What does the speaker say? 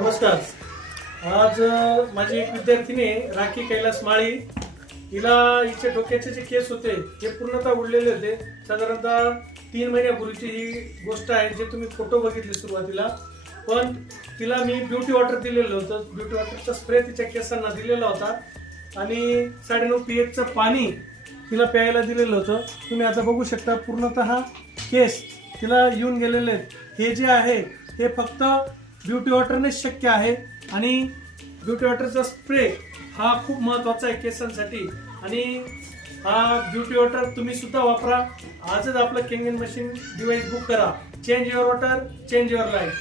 नमस्कार. आज माझी एक विद्यार्थिनी राखी कैलास माळी, हिला हिचे डोक्याचे जे केस होते हे पूर्णतः उडलेले होते. साधारणतः 3 महिन्यापूर्वीची ही गोष्ट आहे, जे तुम्ही फोटो बघितले सुरुवातीला. पण तिला मी ब्युटी वॉटर दिलेलं होतं. ब्युटी वॉटरचा स्प्रे तिच्या केसांना दिलेला होता आणि 9.5 pH पाणी तिला प्यायला दिलेलं होतं. तुम्ही आता बघू शकता पूर्णतः केस तिला येऊन गेलेले आहेत. हे जे आहे हे फक्त ब्युटी वॉटरने शक्य आहे आणि ब्युटी वॉटरचा स्प्रे हा खूप महत्त्वाचा आहे केसांसाठी. आणि हा ब्युटी वॉटर तुम्ही सुद्धा वापरा. आजच आपलं Kangen machine device book करा. Change your water, change your life.